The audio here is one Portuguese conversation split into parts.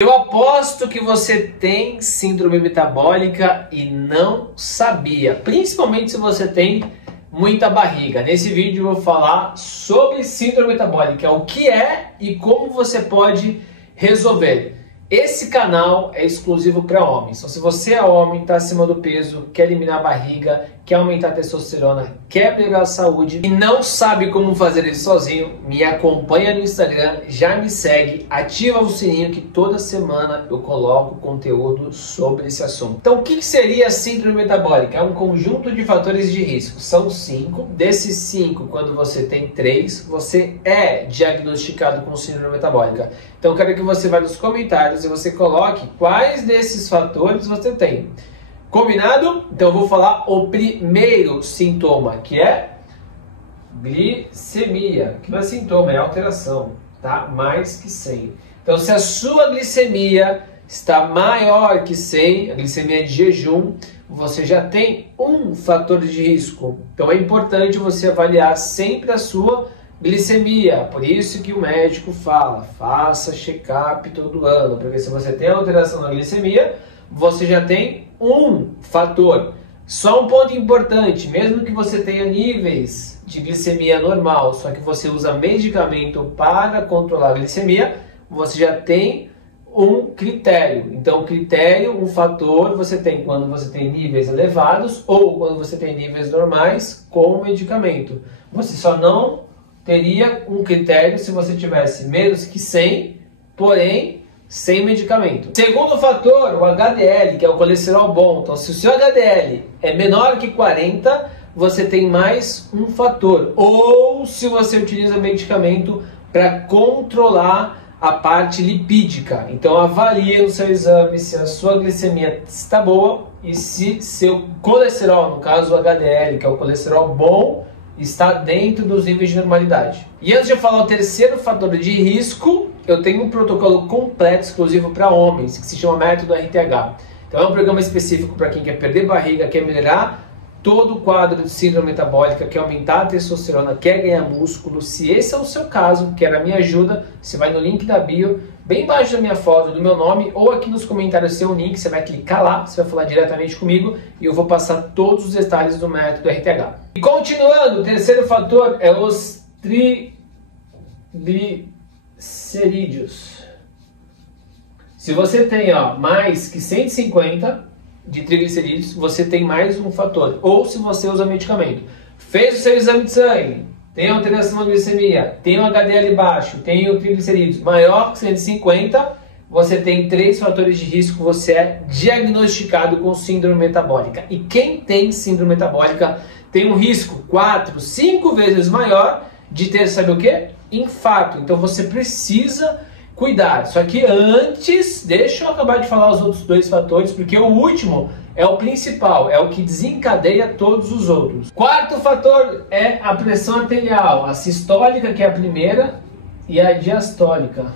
Eu aposto que você tem síndrome metabólica e não sabia, principalmente se você tem muita barriga. Nesse vídeo eu vou falar sobre síndrome metabólica, o que é e como você pode resolver. Esse canal é exclusivo para homens, então se você é homem, está acima do peso, quer eliminar a barriga, quer aumentar a testosterona, quer melhorar a saúde e não sabe como fazer isso sozinho, me acompanha no Instagram, já me segue, ativa o sininho que toda semana eu coloco conteúdo sobre esse assunto. Então o que seria a síndrome metabólica? É um conjunto de fatores de risco, são 5, desses 5, quando você tem 3, você é diagnosticado com síndrome metabólica. Então eu quero que você vá nos comentários e você coloque quais desses fatores você tem. Combinado? Então eu vou falar o primeiro sintoma, que é glicemia, que não é sintoma, é alteração, tá? Mais que 100. Então se a sua glicemia está maior que 100, a glicemia de jejum, você já tem um fator de risco. Então é importante você avaliar sempre a sua glicemia, por isso que o médico fala, faça check-up todo ano, para ver se você tem alteração na glicemia, você já tem um fator. Só um ponto importante, mesmo que você tenha níveis de glicemia normal, só que você usa medicamento para controlar a glicemia, você já tem um critério. Então, critério, um fator, você tem quando você tem níveis elevados ou quando você tem níveis normais com medicamento. Você só não teria um critério se você tivesse menos que 100, porém sem medicamento. Segundo fator, o HDL, que é o colesterol bom. Então, se o seu HDL é menor que 40, você tem mais um fator. Ou se você utiliza medicamento para controlar a parte lipídica. Então, avalie no seu exame se a sua glicemia está boa e se seu colesterol, no caso o HDL, que é o colesterol bom, está dentro dos níveis de normalidade. E antes de eu falar o terceiro fator de risco, eu tenho um protocolo completo exclusivo para homens, que se chama Método RTH. Então é um programa específico para quem quer perder barriga, quer melhorar todo o quadro de síndrome metabólica, quer aumentar a testosterona, quer ganhar músculo. Se esse é o seu caso, quer a minha ajuda, você vai no link da bio, bem embaixo da minha foto, do meu nome, ou aqui nos comentários tem um link, você vai clicar lá, você vai falar diretamente comigo e eu vou passar todos os detalhes do método RTH. E continuando, o terceiro fator é os triglicerídeos. Se você tem mais que 150 de triglicerídeos, você tem mais um fator. Ou se você usa medicamento. Fez o seu exame de sangue, tem alteração na glicemia, tem o HDL baixo, tem o triglicerídeos maior que 150, você tem 3 fatores de risco, você é diagnosticado com síndrome metabólica. E quem tem síndrome metabólica tem um risco 4, 5 vezes maior de ter, sabe o que? Infarto. Então você precisa cuidar. Só que antes, deixa eu acabar de falar os outros 2 fatores, porque o último é o principal, é o que desencadeia todos os outros. Quarto fator é a pressão arterial, a sistólica, que é a primeira, e a diastólica,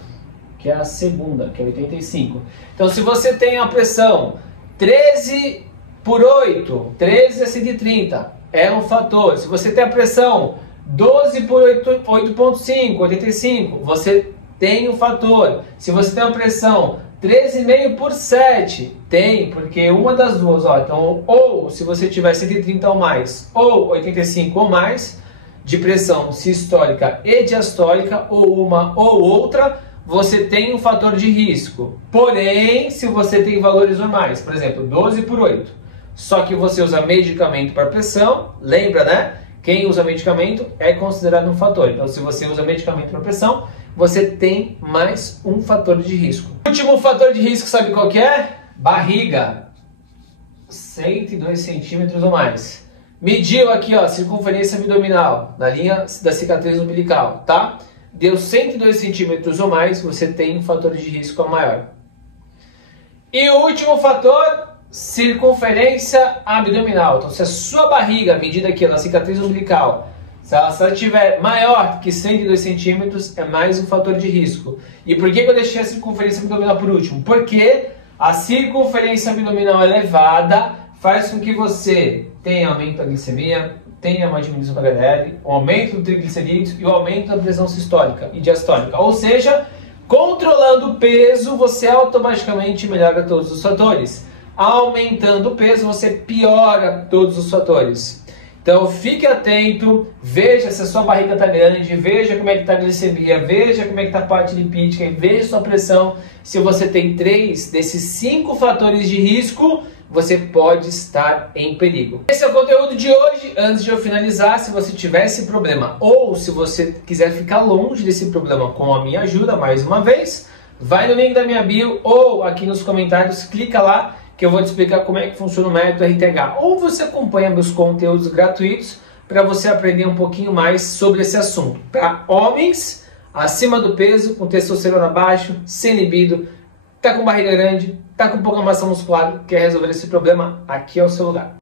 que é a segunda, que é 85. Então, se você tem a pressão 13/8, 13 a 130, é um fator. Se você tem a pressão 12/8.5, 85, você tem um fator. Se você tem uma pressão 13,5/7, tem, porque uma das duas, então, ou se você tiver 130 ou mais, ou 85 ou mais, de pressão sistólica e diastólica, ou uma ou outra, você tem um fator de risco. Porém, se você tem valores normais, por exemplo, 12/8, só que você usa medicamento para pressão, lembra, né? Quem usa medicamento é considerado um fator. Então, se você usa medicamento para pressão, você tem mais um fator de risco. O último fator de risco, sabe qual que é? Barriga. 102 centímetros ou mais. Mediu aqui, circunferência abdominal, na linha da cicatriz umbilical, tá? Deu 102 centímetros ou mais, você tem um fator de risco maior. E o último fator, circunferência abdominal. Então, se a sua barriga, medida aqui na cicatriz umbilical, se ela estiver maior que 102 centímetros, é mais um fator de risco. E por que eu deixei a circunferência abdominal por último? Porque a circunferência abdominal elevada faz com que você tenha aumento da glicemia, tenha uma diminuição do HDL, o aumento do triglicerídeos e o aumento da pressão sistólica e diastólica. Ou seja, Controlando o peso, você automaticamente melhora todos os fatores. Aumentando o peso, você piora todos os fatores. Então fique atento, veja se a sua barriga está grande, veja como é que está a glicemia, veja como é que está a parte lipídica, veja sua pressão. Se você tem 3 desses 5 fatores de risco, você pode estar em perigo. Esse é o conteúdo de hoje. Antes de eu finalizar, se você tiver esse problema ou se você quiser ficar longe desse problema com a minha ajuda, mais uma vez, vai no link da minha bio ou aqui nos comentários, clica lá que eu vou te explicar como é que funciona o método RTH. Ou você acompanha meus conteúdos gratuitos para você aprender um pouquinho mais sobre esse assunto. Para homens acima do peso, com testosterona baixo, sem libido, tá com barriga grande, tá com pouca massa muscular, quer resolver esse problema, aqui é o seu lugar.